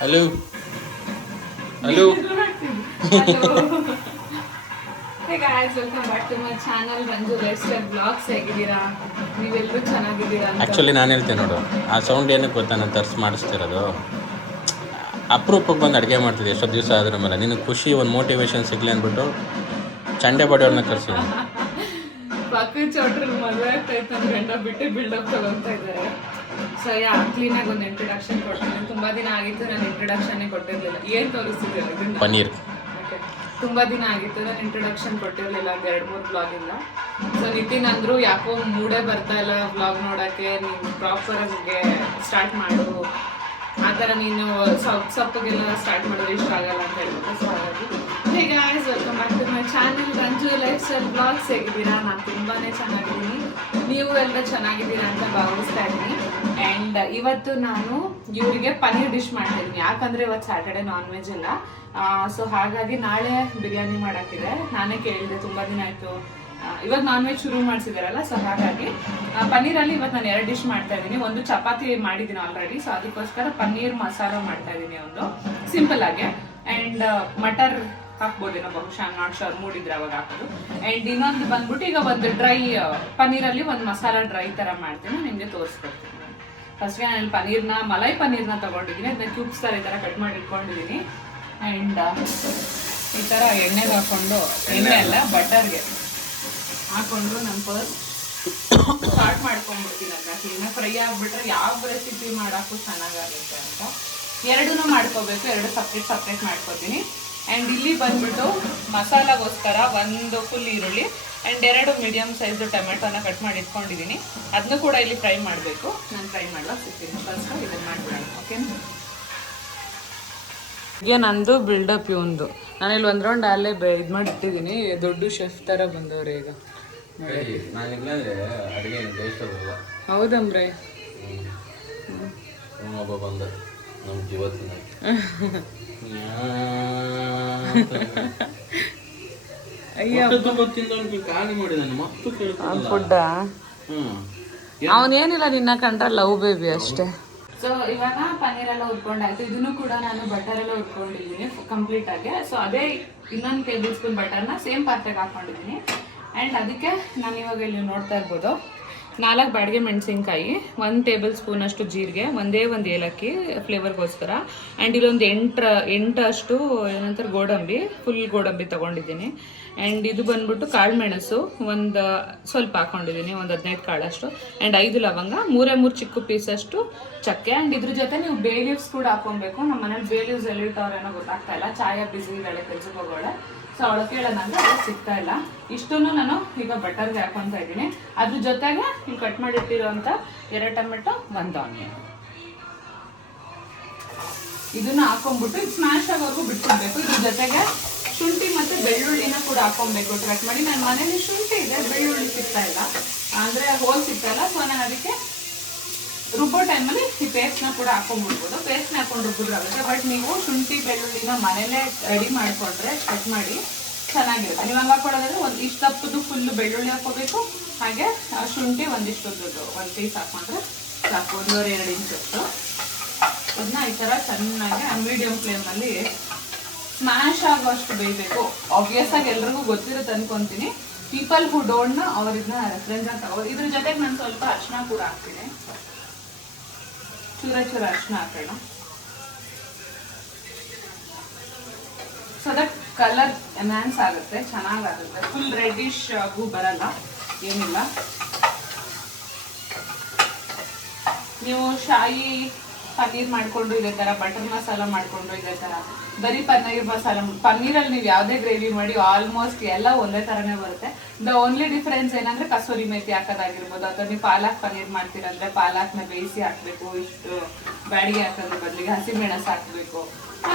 Hello hello hey guys, welcome back to my channel Ranju lifestyle blogs. ಹೇಗಿದ್ದೀರಾ? ನೀವೆಲ್ಲರೂ ಚೆನ್ನಾಗಿದ್ದೀರಾ ಅಂತ. ಆ್ಯಕ್ಚುಲಿ ನಾನು ಹೇಳ್ತೀನಿ ನೋಡು, ಆ ಸೌಂಡ್ ಏನಕ್ಕೆ ಗೊತ್ತಾ? ನಾನು ತರ್ಸಿ ಮಾಡಿಸ್ತಿರೋದು. ಅಪರೂಪಕ್ಕೆ ಬಂದು ಅಡುಗೆ ಮಾಡ್ತಿದ್ದೆ ಎಷ್ಟೋ ದಿವಸ ಆದ್ರ ಮೇಲೆ. ನಿನಗೆ ಖುಷಿ, ಒಂದು ಮೋಟಿವೇಶನ್ ಸಿಗಲಿ ಅಂದ್ಬಿಟ್ಟು ಚಂಡೆ ಬಡಿಯವ್ರನ್ನ ಕರ್ಸಿದ್ದೀನಿ. ಪಕ್ಕದ ಚೌಟ್ರಲ್ಲಿ ಮದುವೆ ಆಗ್ತಾ ಇತ್ತು, ನನ್ನ ಗಂಡ ಬಿಟ್ಟು ಬಿಲ್ಡಪ್ ತಗೊತಾ ಇದ್ದಾರೆ. ಸೊ ಕ್ಲೀನಾಗಿ ಒಂದು ಇಂಟ್ರೊಡಕ್ಷನ್ ಕೊಡ್ತೀನಿ. ತುಂಬ ದಿನ ಆಗಿತ್ತು ನಾನು ಇಂಟ್ರೊಡಕ್ಷನ್ನೇ ಕೊಟ್ಟಿರಲಿಲ್ಲ. ಏನು ತೋರಿಸ್ತಿದ್ದೀರ? ಪನ್ನೀರ್. ಓಕೆ, ತುಂಬ ದಿನ ಆಗಿತ್ತು ನಾನು ಇಂಟ್ರೊಡಕ್ಷನ್ ಕೊಟ್ಟಿರಲಿಲ್ಲ, ಒಂದು 2-3 ಬ್ಲಾಗಿಂದ. ಸೊ ನಿತಿನ್ ಅಂದರು, ಯಾಕೋ ಮೂಡೇ ಬರ್ತಾ ಇಲ್ಲ ಬ್ಲಾಗ್ ನೋಡೋಕ್ಕೆ, ನೀನು ಪ್ರಾಪರಾಗಿ ಸ್ಟಾರ್ಟ್ ಮಾಡು, ಆ ಥರ ನೀನು ಸೊಪ್ಪಗೆಲ್ಲ ಸ್ಟಾರ್ಟ್ ಮಾಡೋದು ಇಷ್ಟ ಆಗಲ್ಲ ಅಂತ ಹೇಳ್ಬಿಟ್ಟು. ಸೊ ಹಾಗಾಗಿ hey guys, welcome back to my channel Ranju lifestyle blogs. ಹೇಗಿದ್ದೀರಾ? ನಾನು ತುಂಬಾ ಚೆನ್ನಾಗಿದ್ದೀನಿ, ನೀವು ಎಲ್ಲ ಚೆನ್ನಾಗಿದ್ದೀರಾ ಅಂತ ಭಾವಿಸ್ತಾ ಇದ್ದೀನಿ. ಆ್ಯಂಡ್ ಇವತ್ತು ನಾನು ಇವರಿಗೆ ಪನ್ನೀರ್ ಡಿಶ್ ಮಾಡ್ತಿದ್ದೀನಿ, ಯಾಕಂದರೆ ಇವತ್ತು ಸ್ಯಾಟರ್ಡೆ ನಾನ್ ವೆಜ್ ಇಲ್ಲ. ಸೊ ಹಾಗಾಗಿ ನಾಳೆ ಬಿರಿಯಾನಿ ಮಾಡೋಕ್ಕಿದೆ. ನಾನೇ ಕೇಳಿದೆ, ತುಂಬ ದಿನ ಆಯಿತು, ಇವಾಗ ನಾನ್ ವೆಜ್ ಶುರು ಮಾಡಿಸಿದಾರಲ್ಲ. ಸೊ ಹಾಗಾಗಿ ಪನ್ನೀರಲ್ಲಿ ಇವತ್ತು ನಾನು 2 ಡಿಶ್ ಮಾಡ್ತಾ ಇದ್ದೀನಿ. ಒಂದು ಚಪಾತಿ ಮಾಡಿದ್ದೀನಿ ಆಲ್ರೆಡಿ, ಸೊ ಅದಕ್ಕೋಸ್ಕರ ಪನ್ನೀರ್ ಮಸಾಲ ಮಾಡ್ತಾ ಇದ್ದೀನಿ, ಒಂದು ಸಿಂಪಲ್ ಆಗಿ. ಆ್ಯಂಡ್ ಮಟರ್ ಹಾಕ್ಬೋದೇನೋ ಬಹುಶಃ, ನಾಟ್ ಶೋರ್, ಮೂಡಿದ್ರೆ ಅವಾಗ ಹಾಕೋದು. ಆ್ಯಂಡ್ ಇನ್ನೊಂದು ಬಂದ್ಬಿಟ್ಟು ಈಗ ಒಂದು ಡ್ರೈ ಪನ್ನೀರಲ್ಲಿ ಒಂದು ಮಸಾಲ ಡ್ರೈ ಥರ ಮಾಡ್ತೀನಿ, ನಿಮಗೆ ತೋರಿಸ್ಕೊಡ್ತೀನಿ. ಫಸ್ಟ್ಗೆ ನಾನು ಪನ್ನೀರ್ನ, ಮಲೈ ಪನ್ನೀರ್ನ ತೊಗೊಂಡಿದ್ದೀನಿ, ಅದನ್ನ ಕ್ಯೂಬ್ಸ್ ಥರ ಈ ಥರ ಕಟ್ ಮಾಡಿ ಇಟ್ಕೊಂಡಿದ್ದೀನಿ. ಆ್ಯಂಡ್ ಈ ಥರ ಎಣ್ಣೆಗೆ ಹಾಕ್ಕೊಂಡು, ಎಣ್ಣೆ ಅಲ್ಲ ಬಟರ್ಗೆ ಹಾಕೊಂಡು ನಾನು ಫಸ್ಟ್ ಸ್ಟಾರ್ಟ್ ಮಾಡ್ಕೊಂಡ್ಬಿಡ್ತೀನಿ. ಅದನ್ನ ಕ್ಲೀನಾಗಿ ಫ್ರೈ ಆಗಿಬಿಟ್ರೆ ಯಾವ ರೆಸಿಪಿ ಮಾಡೋಕ್ಕೂ ಚೆನ್ನಾಗಾಗುತ್ತೆ ಅಂತ. ಎರಡೂ ಮಾಡ್ಕೋಬೇಕು, 2 ಸಪ್ರೇಟ್ ಮಾಡ್ಕೋತೀನಿ. ಆ್ಯಂಡ್ ಇಲ್ಲಿ ಬಂದ್ಬಿಟ್ಟು ಮಸಾಲಾಗೋಸ್ಕರ 1 ಫುಲ್ ಈರುಳ್ಳಿ ಆ್ಯಂಡ್ 2 ಮೀಡಿಯಮ್ ಸೈಜು ಟೊಮೆಟೊನ ಕಟ್ ಮಾಡಿ ಇಟ್ಕೊಂಡಿದ್ದೀನಿ. ಅದನ್ನು ಕೂಡ ಇಲ್ಲಿ ಫ್ರೈ ಮಾಡಬೇಕು. ನಾನು ಫ್ರೈ ಮಾಡುವಾಗ ಸಿಗ್ತೀನಿ. ಫಸ್ಟ್ ಇದನ್ನು ಮಾಡಿಬಿಡೋಣ, ಓಕೆನಾ? ಈಗ ನಂದು ಬಿಲ್ಡಪ್ ಇವಂದು. ನಾನಿಲ್ಲಿ 1 ರೌಂಡ್ ಅಲ್ಲೇ ಇದು ಮಾಡಿ ಇಟ್ಟಿದ್ದೀನಿ. ದೊಡ್ಡ ಶೆಫ್ ಥರ ಬಂದವ್ರೆ ಈಗ. ಹೌದಮ್ರೆ, ಅವನೇನಿಲ್ಲ, ನಿನ್ನ ಕಂಡ್ರೆ ಲವ್ ಬೇಬಿ ಅಷ್ಟೇ. ಸೊ ಇವಾಗ ಪನ್ನೀರ್ ಎಲ್ಲ ಉಟ್ಕೊಂಡಾಯ್ತು. ಇದನ್ನು ಕೂಡ ನಾನು ಬಟರ್ ಎಲ್ಲ ಉಟ್ಕೊಂಡಿದ್ದೀನಿ ಕಂಪ್ಲೀಟ್ ಆಗಿ. ಸೊ ಅದೇ ಇನ್ನೊಂದು ಟೇಬಲ್ ಸ್ಪೂನ್ ಬಟರ್ನ ಸೇಮ್ ಪಾತ್ರೆಗೆ ಹಾಕೊಂಡಿದ್ದೀನಿ. ಆ್ಯಂಡ್ ಅದಕ್ಕೆ ನಾನು ಇವಾಗ ಇಲ್ಲಿ ನೋಡ್ತಾ ಇರ್ಬೋದು 4 ಬಾಡಿಗೆ ಮೆಣಸಿನ್ಕಾಯಿ, 1 ಟೇಬಲ್ ಸ್ಪೂನ್ ಅಷ್ಟು ಜೀರಿಗೆ, ಒಂದೇ 1 ಏಲಕ್ಕಿ ಫ್ಲೇವರ್ಗೋಸ್ಕರ. ಆ್ಯಂಡ್ ಇಲ್ಲೊಂದು 8 ಅಷ್ಟು ಏನಂತಾರೆ ಗೋಡಂಬಿ, ಫುಲ್ ಗೋಡಂಬಿ ತೊಗೊಂಡಿದ್ದೀನಿ. ಆ್ಯಂಡ್ ಇದು ಬಂದ್ಬಿಟ್ಟು ಕಾಳು ಮೆಣಸು ಒಂದು ಸ್ವಲ್ಪ ಹಾಕೊಂಡಿದ್ದೀನಿ, ಒಂದು 15 ಕಾಳಷ್ಟು. ಆ್ಯಂಡ್ 5 ಲವಂಗ, 3 ಚಿಕ್ಕ ಪೀಸಷ್ಟು ಚಕ್ಕೆ. ಆ್ಯಂಡ್ ಇದ್ರ ಜೊತೆ ನೀವು ಬೇ ಲೀವ್ಸ್ ಕೂಡ ಹಾಕೊಬೇಕು. ನಮ್ಮ ಮನೇಲಿ ಬೇ ಲೀವ್ಸ್ ಎಲ್ಲಿರ್ತಾವ್ರೇನೋ ಗೊತ್ತಾಗ್ತಾ ಇಲ್ಲ. ಚಾಯ ಬಿಸಿ ಇದ್ದಾಳೆ, ಕೆಲ್ಸಕ್ಕೆ ಹೋಗೋಳೆ. ಸೊ ಅವಳು ಕೇಳೋಣ ಅಂದರೆ ಅದು ಸಿಗ್ತಾ ಇಲ್ಲ. ಇಷ್ಟನ್ನು ನಾನು ಈಗ ಬಟರ್ಗೆ ಹಾಕೊತಾ ಇದ್ದೀನಿ. ಅದ್ರ ಜೊತೆಗೆ ನೀವು ಕಟ್ ಮಾಡಿಟ್ಟಿರೋಂಥ 2 ಟೊಮೆಟೊ, 1 ಆನಿಯನ್, ಇದನ್ನ ಹಾಕೊಂಡ್ಬಿಟ್ಟು ಇದು ಸ್ಮ್ಯಾಶ್ ಆಗೋವರೆಗೂ ಬಿಟ್ಕೊಡ್ಬೇಕು. ಇದ್ರ ಜೊತೆಗೆ ಶುಂಠಿ ಮತ್ತು ಬೆಳ್ಳುಳ್ಳಿನ ಕೂಡ ಹಾಕೊಬೇಕು ಟ್ರಕ್ ಮಾಡಿ. ನನ್ನ ಮನೇಲಿ ಶುಂಠಿ ಇದೆ, ಬೆಳ್ಳುಳ್ಳಿ ಸಿಗ್ತಾ ಇಲ್ಲ, ಅಂದರೆ ಹೋಲ್ ಸಿಗ್ತಾ ಇಲ್ಲ. ಸೊ ನಾನು ಅದಕ್ಕೆ ರುಬ್ಬೋ ಟೈಮಲ್ಲಿ ಈ ಪೇಸ್ಟ್ನ ಕೂಡ ಹಾಕೊಂಡ್ಬಿಡ್ಬೋದು. ಪೇಸ್ಟ್ನ ಹಾಕೊಂಡು ರುಬ್ಬಿದ್ರಾಗುತ್ತೆ. ಬಟ್ ನೀವು ಶುಂಠಿ ಬೆಳ್ಳುಳ್ಳಿನ ಮನೇಲೇ ರೆಡಿ ಮಾಡಿಕೊಂಡ್ರೆ ಕಟ್ ಮಾಡಿ ಚೆನ್ನಾಗಿರುತ್ತೆ. ನೀವು ಹಂಗೆ ಹಾಕೊಳ್ಳೋದಾದ್ರೆ ಒಂದು ಇಷ್ಟು ದಪ್ಪದ್ದು ಫುಲ್ಲು ಬೆಳ್ಳುಳ್ಳಿ ಹಾಕೋಬೇಕು. ಹಾಗೆ ಶುಂಠಿ ಒಂದಿಷ್ಟೊಂದು 1 ಪೀಸ್ ಹಾಕೊಂಡ್ರೆ ಸಾಕು, 1-2 ಇಂಚಷ್ಟು. ಅದನ್ನ ಈ ಥರ ಚೆನ್ನಾಗಿ ಮೀಡಿಯಮ್ ಫ್ಲೇಮಲ್ಲಿ ಸ್ಮ್ಯಾಶ್ ಆಗೋಷ್ಟು ಬೇಯಬೇಕು. ಆಬ್ವಿಯಸ್ ಆಗಿ ಎಲ್ರಿಗೂ ಗೊತ್ತಿರುತ್ತೆ ಅನ್ಕೊತೀನಿ. ಪೀಪಲ್ ಹೂ ಡೋಂಟ್ ನೋ ಅವ್ರು ಇದನ್ನ ರೆಫರೆನ್ಸ್ ಅಂತ ತಗೋ. ಇದ್ರ ಜೊತೆಗೆ ನಾನು ಸ್ವಲ್ಪ ಅರಿಶಿನ ಕೂಡ ಹಾಕ್ತೀನಿ, ಚೂರ ಅರಿಶಿನ ಹಾಕೋಣ. ಸೊ ದಟ್ ಕಲರ್ ಎನ್ಹಾನ್ಸ್ ಆಗುತ್ತೆ, ಚೆನ್ನಾಗಾಗುತ್ತೆ. ಫುಲ್ ರೆಡ್ಡಿಶ್ ಆಗೂ ಬರಲ್ಲ, ಏನಿಲ್ಲ. ನೀವು ಶಾಯಿ ಪನ್ನೀರ್ ಮಾಡಿಕೊಂಡು ಇದೇ ಥರ, ಬಟರ್ ಮಸಾಲ ಮಾಡಿಕೊಂಡು ಇದೇ ಥರ, ಬರೀ ಪನ್ನೀರ್ ಮಸಾಲ, ಪನ್ನೀರಲ್ಲಿ ನೀವು ಯಾವುದೇ ಗ್ರೇವಿ ಮಾಡಿ ಆಲ್ಮೋಸ್ಟ್ ಎಲ್ಲ ಒಂದೇ ಥರನೇ ಬರುತ್ತೆ. ದ ಓನ್ಲಿ ಡಿಫ್ರೆನ್ಸ್ ಏನಂದರೆ ಕಸೂರಿ ಮೇಥಿ ಹಾಕೋದಾಗಿರ್ಬೋದು, ಅಥವಾ ನೀವು ಪಾಲಕ್ ಪನ್ನೀರ್ ಮಾಡ್ತೀರಂದರೆ ಪಾಲಕ್ನ ಬೇಯಿಸಿ ಹಾಕಬೇಕು, ಇಷ್ಟು ಬ್ಯಾಡಿಗೆ ಹಾಕೋದ್ರ ಬದಲಿಗೆ ಹಸಿಮೆಣಸು ಹಾಕಬೇಕು.